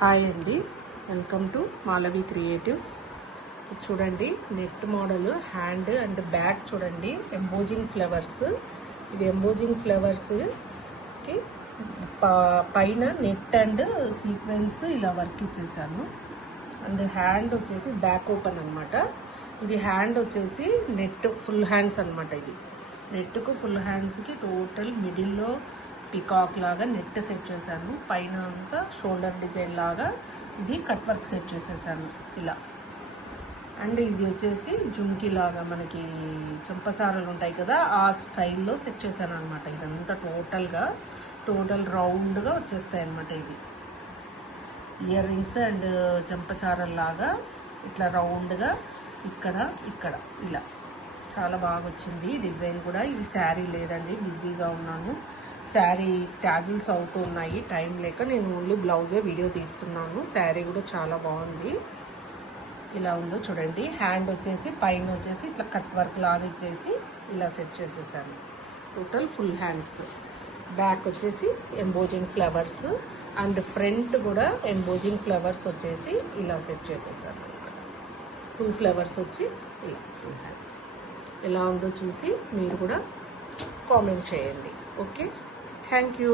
Hi అండి, welcome to Malvi creatives. చూడండి, net model hand and back చూడండి, ఎంబోజింగ్ ఫ్లవర్స్. ఇవి ఎంబోజింగ్ ఫ్లవర్స్కి పైన నెట్ అండ్ సీక్వెన్స్ ఇలా వర్క్ ఇచ్చేసాను. అండ్ హ్యాండ్ వచ్చేసి బ్యాక్ ఓపెన్ అనమాట. ఇది హ్యాండ్ వచ్చేసి నెట్ ఫుల్ హ్యాండ్స్ అనమాట. ఇది నెట్కు ఫుల్ హ్యాండ్స్కి టోటల్ మిడిల్లో పికాక్ లాగా నెట్ సెట్ చేశాను. పైన అంతా షోల్డర్ డిజైన్ లాగా ఇది కట్ వర్క్ సెట్ చేసేసాను ఇలా. అండ్ ఇది వచ్చేసి జుంకీ లాగా మనకి చెంపసారలు ఉంటాయి కదా, ఆ స్టైల్లో సెట్ చేశాను అనమాట. ఇదంతా టోటల్ రౌండ్గా వచ్చేస్తాయి అనమాట. ఇవి ఇయర్ రింగ్స్ అండ్ చెంపచారల్లాగా ఇట్లా రౌండ్గా ఇక్కడ ఇలా చాలా బాగా వచ్చింది డిజైన్ కూడా. ఇది శారీ లేదండి, బిజీగా ఉన్నాను. శారీ ట్యాజిల్స్ అవుతూ ఉన్నాయి, టైం లేక నేను ఓన్లీ బ్లౌజే వీడియో తీస్తున్నాను. శారీ కూడా చాలా బాగుంది. ఇలా ఉందో చూడండి. హ్యాండ్ వచ్చేసి పైన వచ్చేసి ఇట్లా కట్ వర్క్ లాగా ఇచ్చేసి ఇలా సెట్ చేసేసాను. Total full hands. బ్యాక్ వచ్చేసి ఎంబోజింగ్ ఫ్లవర్స్ అండ్ ఫ్రంట్ కూడా ఎంబోజింగ్ ఫ్లవర్స్ వచ్చేసి ఇలా సెట్ చేసేసాను అనమాట. 2 ఫ్లవర్స్ వచ్చి ఇలా ఫుల్ హ్యాండ్స్. ఎలా ఉందో చూసి మీరు కూడా కామెంట్ చేయండి. Okay, thank you.